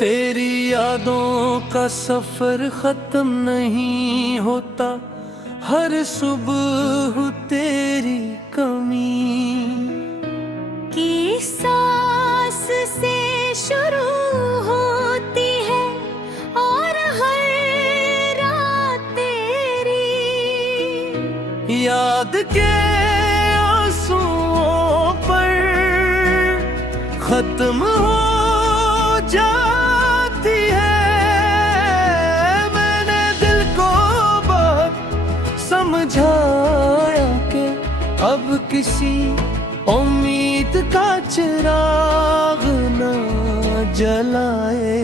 तेरी यादों का सफर खत्म नहीं होता, हर सुबह तेरी कमी की सांस से शुरू होती है और हर रात तेरी याद के आंसुओं पर खत्म हो जाती है। मैंने दिल को बहुत समझाया कि अब किसी उम्मीद का चिराग न जलाए,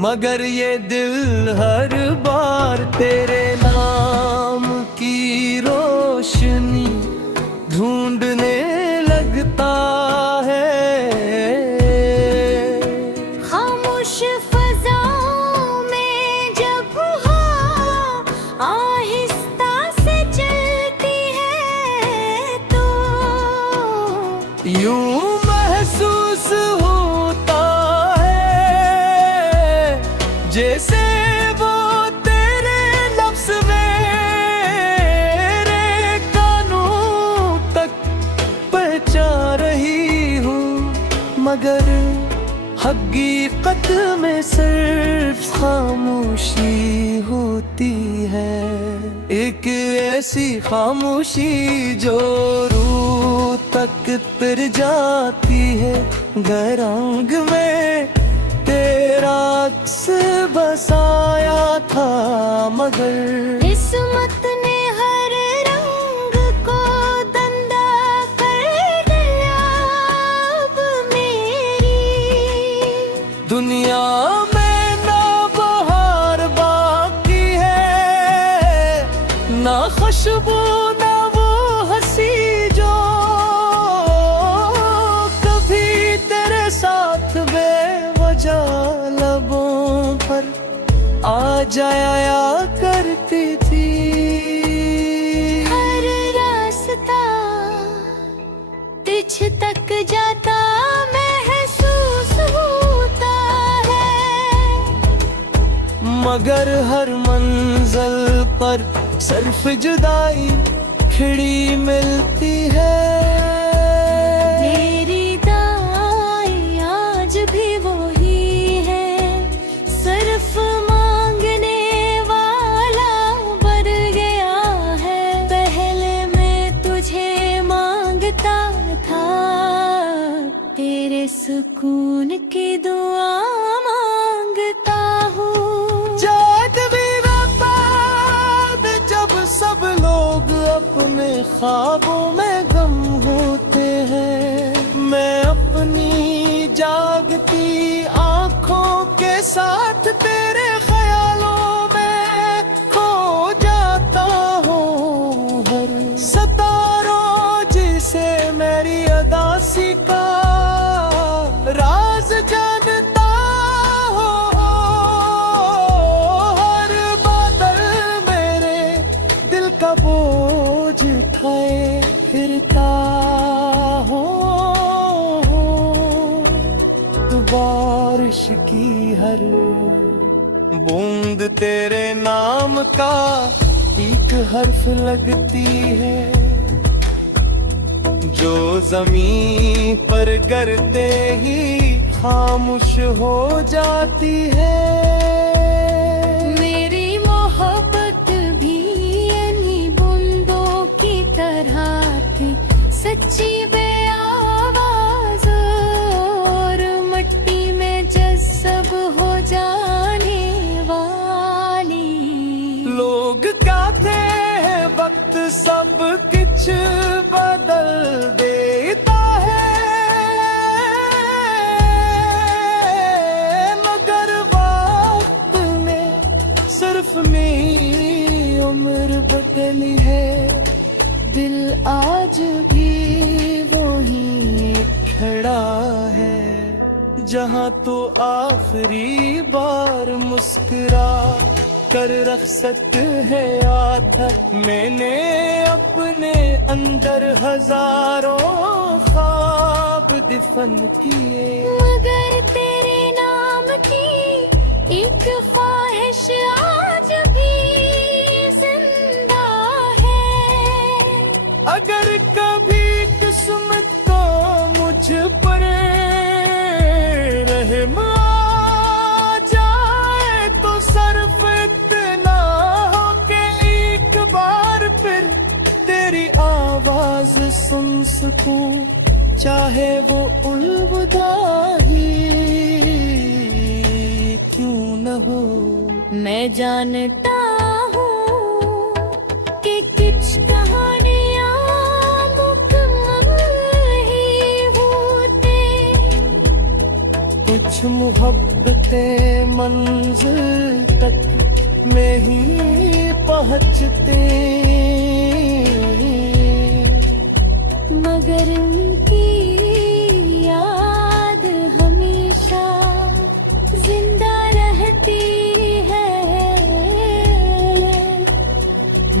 मगर ये दिल हर बार तेरे नाम की रोशनी ढूंढने लगता है। खामोश फजाओं में जब हवा आहिस्ता से चलती है तो यूं महसूस होता है जैसे वो तेरे लफ्ज़ मेरे कानों तक पहुंचा रही हूँ, मगर हकीकत में सिर्फ खामोशी होती है। एक ऐसी खामोशी जो रूह तक तर जाती है। गरंग में तेरा अक्स बसाया था, मगर किस्मत ने हर रंग को धंधा कर दिया। अब मेरी दुनिया में ना बहार बाकी है, ना खुशबू ना वो हंसी जो कभी तेरे साथ बेवजह लबों पर आ जाया करती थी। हर रास्ता तुझ तक जाता महसूस होता है, मगर हर मंजिल पर सिर्फ जुदाई खिड़ी मिलती है। मेरी दाई आज भी वही है, सिर्फ मांगने वाला बढ़ गया है। पहले मैं तुझे मांगता था, तेरे सुकून की दुआ मांगता हूँ। जात भी बाद जब सब लोग अपने ख्वाबों में गम होते हैं, मैं अपनी जागती आंखों के साथ तेरे ख्यालों में खो जाता हूँ। हर सितारों जिसे मेरी अदासी का राज जानता हो, हर बादल मेरे दिल का बोझ उठाए फिरता हो। तो बारिश की हर बूंद तेरे नाम का एक हर्फ लगती है, जो जमीन पर गिरते ही खामोश हो जाती है। मेरी मोहब्बत भी इन्हीं बूंदों की तरह थी, सच्ची बेआवाज़ और मट्टी में जज़्ब हो जाने वाली। लोग कहते हैं वक्त सब कुछ बदल देता है, मगर वक्त ने सिर्फ मेरी उम्र बदली है। दिल आज भी वही खड़ा है, जहाँ तो आखिरी बार मुस्कुरा कर रखसत है आता। मैंने अपने अंदर हजारों ख्वाब दिफन किए, मगर तेरे नाम एक ख्वाहिश आज भी जिंदा है। अगर कभी किस्मत को मुझ पर रहम आ जाए तो सिर्फ इतना हो के एक बार फिर तेरी आवाज सुन सकूं, चाहे वो उलविदा ही क्यों न हो। मैं जानता हूँ कि कुछ कहानियाँ मुकम्मल ही होते, कुछ मोहब्बतें मंजिल तक में ही पहुँचते, मगर उनकी याद हमेशा जिंदा रहती है।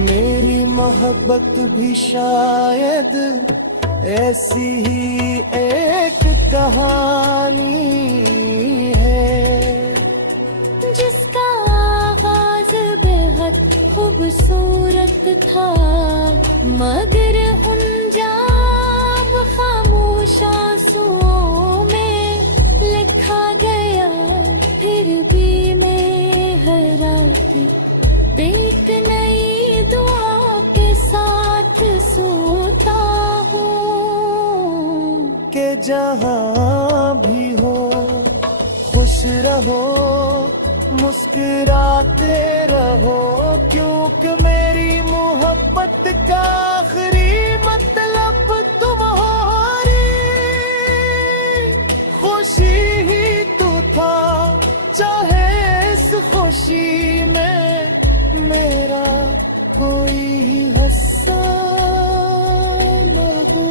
मेरी मोहब्बत भी शायद ऐसी ही एक कहानी है, जिसका आगाज बेहद खूबसूरत था, मगर हुंजाम खामोश आंसुओं में लिखा गया। फिर भी मैं हर रात एक नई दुआ के साथ सोता हूँ कि जहाँ भी हो खुश रहो, मुस्कुराते रहो, क्योंकि मेरी मोहब्बत का आखिरी मतलब तुम्हारी खुशी ही तो था, चाहे इस खुशी में मेरा कोई ही हिस्सा न हो।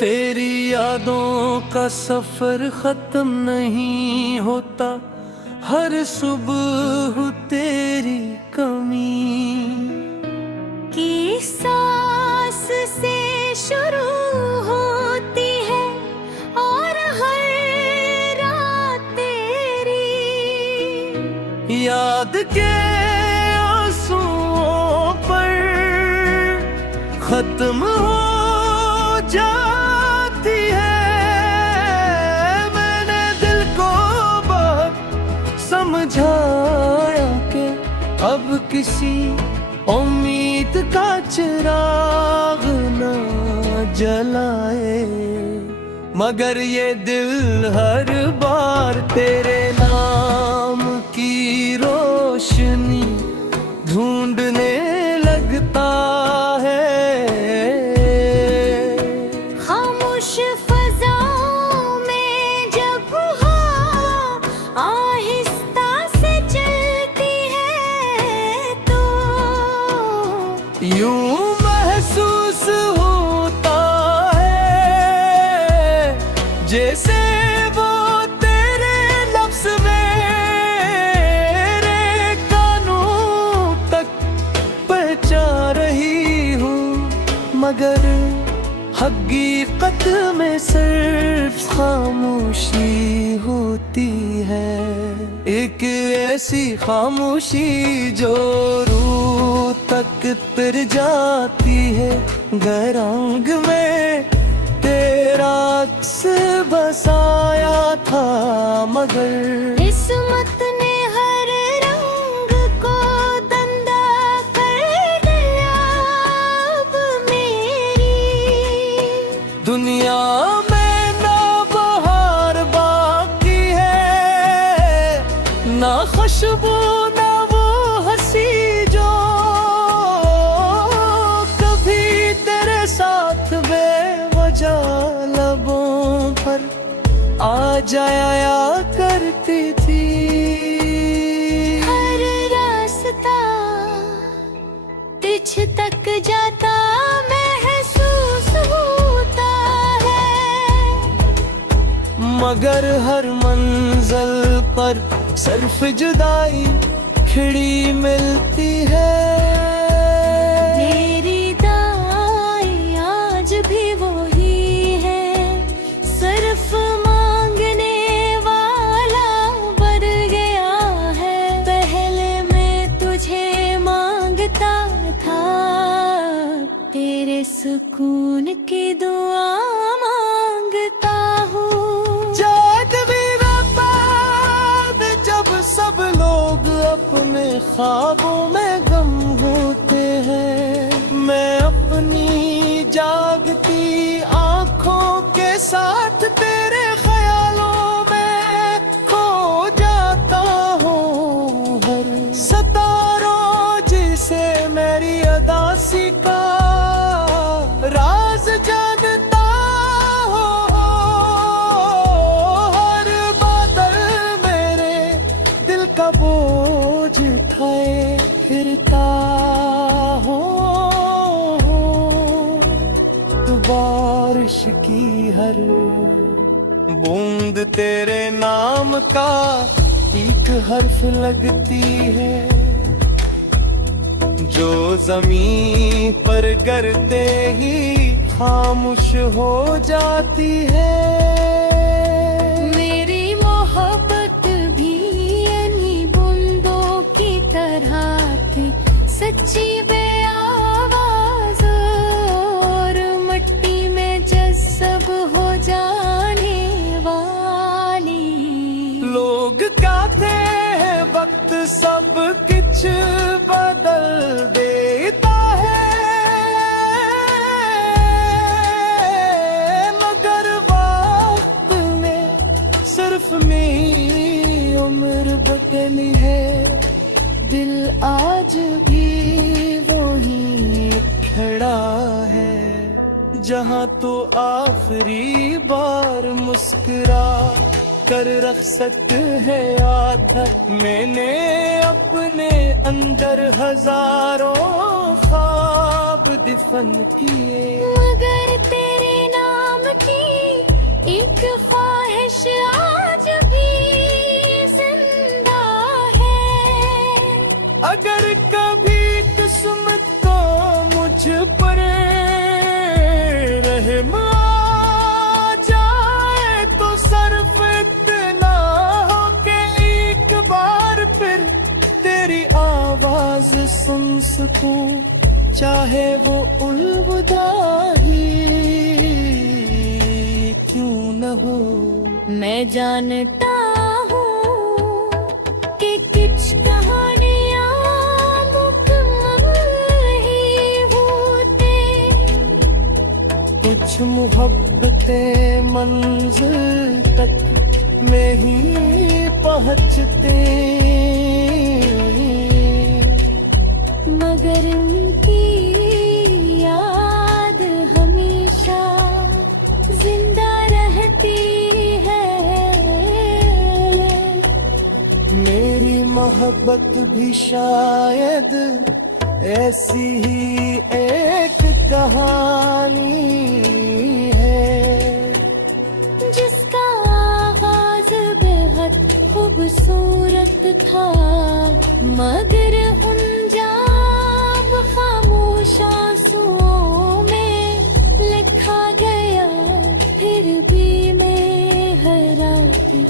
तेरी यादों का सफर खत्म नहीं होता, हर सुबह तेरी कमी की सांस से शुरू होती है और हर रात तेरी याद के आंसुओं पर खत्म हो जाती है। मैंने दिल को बहुत समझाया कि अब किसी उम्मीद का चिराग न जलाए, मगर ये दिल हर बार तेरे नाम की रोशनी ढूंढने लगता है। खामोश फजाओं में जब हवा आहिस्ता से चलती है तो यूं महसूस होता है जैसे वो तेरे लफ्ज़ मेरे कानों तक पहुंचा रही हूँ, मगर हकीकत में सिर्फ खामोशी होती है। एक ऐसी खामोशी जो रूह तक तर जाती है। गरंग में तेरा अक्स बसाया था, मगर किस्मत ने हर रंग को धंधा कर दिया। अब मेरी दुनिया में ना बहार बाकी है, ना खुशबू ना वो हंसी जो कभी तेरे साथ बेवजह लबों पर आ जाया करती थी। हर रास्ता रुक जाता महसूस होता है। मगर हर मंजिल पर सिर्फ जुदाई खिड़ी मिलती है। मेरी दाई आज भी वही है, सिर्फ मांगने वाला बढ़ गया है। पहले मैं तुझे मांगता था, तेरे सुकून की दुआ मांगता हूँ। सब लोग अपने ख्वाबों में गम होते हैं, मैं अपनी जागती आंखों के साथ तेरे ख्यालों में खो जाता हूँ। हर सितारों जिसे मेरी अदासी का राज जानता हो, हर बादल मेरे दिल का बोझ उठाए फिरता हो। तो बारिश की हर बूंद तेरे नाम का एक हर्फ लगती है, जो जमीन पर गिरते ही खामोश हो जाती है। मेरी मोहब्बत भी इन्हीं बूंदों की तरह थी, सच्ची बेआवाज़ और मट्टी में जज़्ब हो जाने वाली। लोग कहते हैं वक्त सब कुछ बदल देता है, मगर वक्त ने सिर्फ मेरी उम्र बदली है। दिल आज भी वही खड़ा है, जहाँ तो आखिरी बार मुस्कुरा कर रख सकते हैं याद। मैंने अपने अंदर हजारों ख्वाब दफन किए, मगर तेरे नाम की एक ख्वाहिश आज भी जिंदा है। अगर कभी किस्मत को मुझ पर रहम आ जाए तो सिर्फ इतना हो के एक बार फिर तेरी आवाज सुन सकूं, चाहे वो अलविदा ही क्यों न हो। मैं जानता हूँ कि कुछ कहानियाँ मुकम्मल ही होते, कुछ मोहब्बतें मंजिल तक में ही पहुँचते, मगर उनकी याद हमेशा जिंदा रहती है। मेरी मोहब्बत भी शायद ऐसी ही एक कहानी है, जिसका आगाज बेहद खूबसूरत था, मगर अंजाम खामोश आंसुओं में लिखा गया। फिर भी मैं हराती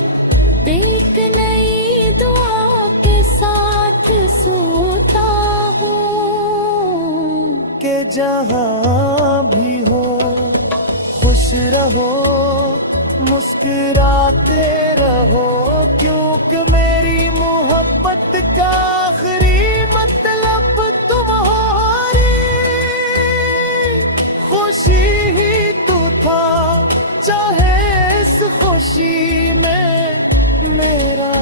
एक नई दुआ के साथ सोता हूँ कि जहाँ भी हो खुश रहो, मुस्कुराते रहो, क्योंकि मेरी मोहब्बत का आखिरी मतलब तुम्हारी खुशी ही तो था, चाहे इस खुशी में मेरा